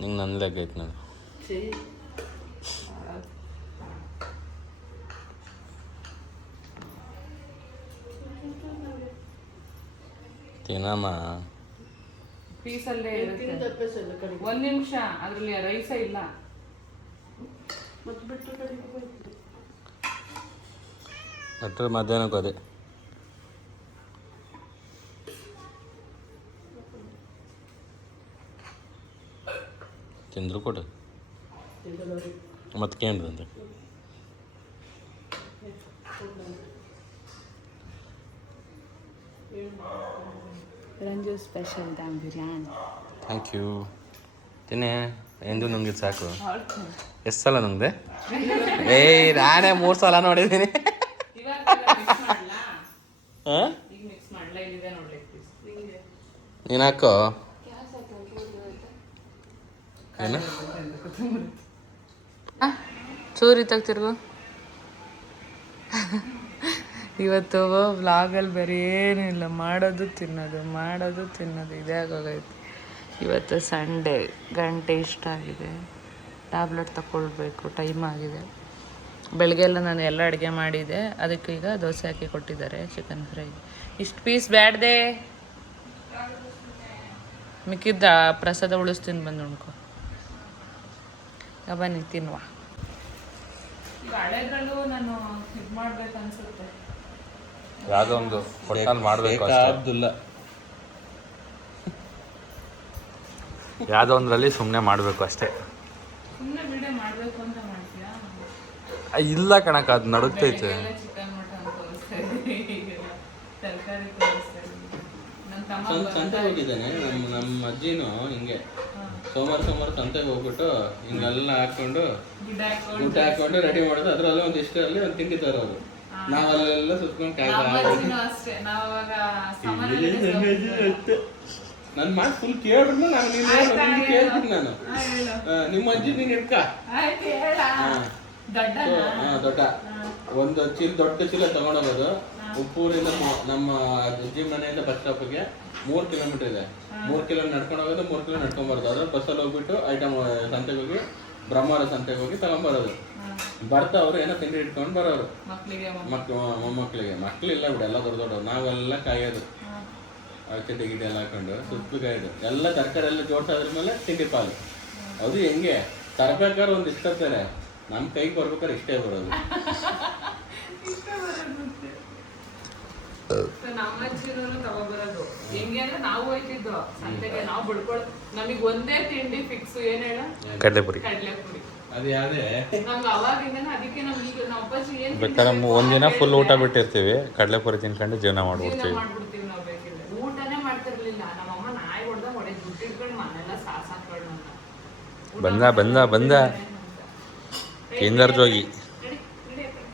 ನಿಂಗೆ ನನ್ನ ಲೆಗ್ ಐತೆ ನಾನು. ತಿನ್ನಮ್ಮ. ಪೀಸಲ್ಲೇ ಇರುತ್ತೆ. 1 ನಿಮಿಷ, ಅದರಲ್ಲಿ ರೈಸೇ ಇಲ್ಲ. ಬಿಟ್ಟರೆ ಮಧ್ಯಾಹ್ನಕ್ಕೂ ಅದೇ. ತಿಂದ್ರು ಕೊಡು ಮತ್ತೆ ಕೇಂದ್ರಂತೆ. Ranju special dum biryani. Thank you. ತಿನ್ನೆ, ಎಂದು ನುಂಗಿದ್ದು ಸಾಕು. ಎಷ್ಟು ಸಲ ನುಂಗ್ದೆ? ನಾನೇ 3 ಸಲ ನೋಡಿದ್ದೀನಿ. ಹಾಂ, ನೀನು ಹಾಕೋ. ಏನು ಚೂರಿ ತೆಗ್ತಿರ್ಗು. ಇವತ್ತು ವ್ಲಾಗಲ್ಲಿ ಬೇರೆ ಏನೂ ಇಲ್ಲ, ಮಾಡೋದು ತಿನ್ನೋದು ಇದೇ ಆಗೋಗೈತೆ. ಇವತ್ತು ಸಂಡೇ, ಗಂಟೆ ಇಷ್ಟ ಆಗಿದೆ, ಟ್ಯಾಬ್ಲೆಟ್ ತಗೊಳ್ಬೇಕು, ಟೈಮ್ ಆಗಿದೆ. ಬೆಳಗ್ಗೆ ಎಲ್ಲ ನಾನು ಎಲ್ಲ ಅಡುಗೆ ಮಾಡಿದೆ, ಅದಕ್ಕೆ ಈಗ ದೋಸೆ ಹಾಕಿ ಕೊಟ್ಟಿದ್ದಾರೆ. ಚಿಕನ್ ಫ್ರೈ ಇಷ್ಟು ಪೀಸ್ ಬ್ಯಾಡ್ದೆ, ಮಿಕ್ಕಿದ್ದ ಪ್ರಸಾದ ಉಳಿಸ್ತೀನಿ, ಬಂದು ಉಣ್ಕೊ. ಬನ್ನಿ ತಿನ್ನುವ. ಈಗ ಹಳೆದ್ರಲ್ಲೂ ನಾನು ಇದು ಮಾಡ್ಬೇಕು ಅನ್ಸುತ್ತೆ. ಯಾವುದೋ ಒಂದು ಹೋಟೆಲ್ ಮಾಡಬೇಕು ಅಷ್ಟೇ, ಯಾವುದೋ ಒಂದರಲ್ಲಿ ಸುಮ್ಮನೆ ಮಾಡಬೇಕು ಅಷ್ಟೇ. ಸುಮ್ಮನೆ ವಿಡಿಯೋ ಮಾಡಬೇಕು ಅಂತ ಮಾಡ್ತೀಯಾ? ಇಲ್ಲ ಕಣಕ್ಕ, ಅದು ನಡುತ್ತೈತೆ. ಚಿಕನ್ ಮಟನ್ ತೋರಿಸ್ತಾ ಇದ್ದೀನಿ, ತರಕಾರಿ ತೋರಿಸ್ತಾ ಇದ್ದೀನಿ. ನನ್ನ ತಮ್ಮ ಸಂತೆ ಹೋಗಿದ್ದಾನೆ, ನಮ್ಮ ಅಜ್ಜಿನೂ ಹಿಂಗೆ ಸೋಮವಾರ ಸಂತೆಗೆ ಹೋಗ್ಬಿಟ್ಟು ಹಿಂಗೆಲ್ಲ ಹಾಕೊಂಡು ಊಟ ಹಾಕೊಂಡು ರೆಡಿ ಮಾಡೋದು. ಅದರಲ್ಲೇ ಒಂದು ಇಷ್ಟರಲ್ಲಿ ಒಂದು ತಿಂಡಿ ತರೋರು. ನಾವಲ್ಲೆಲ್ಲ ಸುತ್ಕೊಂಡು ನನ್ನ ಮಾತು ಫುಲ್ ಕೇಳ್ಬಿಟ್ಟು ನಾನು ಕೇಳ್ತೀನಿ. ನಾನು ನಿಮ್ಮ ಅಜ್ಜಿ ನೀನು ಇಡ್ಕ ದೊಡ್ಡ ಒಂದು ದೊಡ್ಡ ಚೀಲ ತಗೊಂಡೋಗೋದು. ಉಪ್ಪೂರಿಂದ ನಮ್ಮ ಅಜ್ಜಿ ಮನೆಯಿಂದ ಬಸ್ ಸ್ಟಾಪ್ಗೆ 3 ಕಿಲೋಮೀಟರ್ ಇದೆ. 3 ಕಿಲೋ ನಡ್ಕೊಂಡು ಹೋಗೋದು, 3 ಕಿಲೋ ನಡ್ಕೊಂಡ್ ಬರೋದು. ಅದ್ರ ಬಸ್ಸಲ್ಲಿ ಹೋಗ್ಬಿಟ್ಟು ಐಟಮ್ ಸಂತೆಗೆ ಹೋಗಿ, ಬ್ರಹ್ಮವರ ಸಂತೆಗೆ ಹೋಗಿ ತಗೊಂಡ್ಬರೋದು. ಬರ್ತಾ ಅವರು ಏನೋ ತಿಂಡಿ ಇಟ್ಕೊಂಡು ಬರೋರು ಮೊಮ್ಮಕ್ಕಳಿಗೆ. ಮಕ್ಕಳಿಲ್ಲ ಬಿಡು, ಎಲ್ಲ ದೊಡ್ಡವ್ರು. ನಾವೆಲ್ಲ ಕಾಯೋದು, ಚಡ್ಡಿ ಗಿಡ್ಡಿ ಎಲ್ಲ ಹಾಕೊಂಡು ಸುತ್ತಲೂ ಕಾಯೋದು. ಎಲ್ಲ ತರಕಾರಿ ಎಲ್ಲ ಜೋಡ್ಸಾದ್ರ ಮೇಲೆ ತಿಂಡಿ ಪಾಲು. ಅದು ಹೆಂಗೆ ತರಬೇಕಾದ್ರೆ ಒಂದು ಇಷ್ಟೇ, ನಮ್ಮ ಕೈಗೆ ಬರ್ಬೇಕಾದ್ರೆ ಇಷ್ಟೇ ಬರೋದು. ನಮ್ಮ ಅಜ್ಜಿನೂ ತಗೊಬರೋದು ಹೆಂಗೆ ಅಂದ್ರೆ ನಾವು ಹೋಯ್ತಿದ್ದು ಸಂತೆಗೆ ನಾವು ಬಿಡ್ಕೊಳ್ ನಮಗ್ ಒಂದೇ ತಿಂಡಿ ಫಿಕ್ಸ್ ಏನ್ ಹೇಳ ಕಡಲೆಪುರಿ. ಕಡ್ಲೆಪುರಿ. ಅದು ಯಾವ್ದೇ ನಮ್ಗೆ ಅವಾಗಿಂದ ಅದಕ್ಕೆ ನಮ್ಗೆ ನಮ್ಮ ಅಪ್ಪಾಜಿ ಏನ್ ಬೇಕಾದ್ರೆ ಒಂದಿನ ಫುಲ್ ಊಟ ಬಿಟ್ಟಿರ್ತೀವಿ, ಕಡಲೆಪುರಿ ತಿನ್ಕೊಂಡು ಜೀವನ ಜೀವನ ಮಾಡ್ಬಿಡ್ತೀವಿ. ಮಾಡ್ಬಿಡ್ತೀವಿ ನಾವು ಬೇಕಿದ್ರೆ. ಊಟನೇ ಮಾಡ್ತಿರ್ಲಿಲ್ಲ ನಮ್ಮಮ್ಮ, ನಾಯಿ ಹೊಡೆದ ಹೊಡೆ ದುಡ್ಡು ಇಟ್ಕೊಂಡು ಮನೆಲ್ಲ ಸಾಸ್ ಹಾಕೊಂಡು ಬಂದ ಕಿಂಗರ್ ಜೋಗಿ.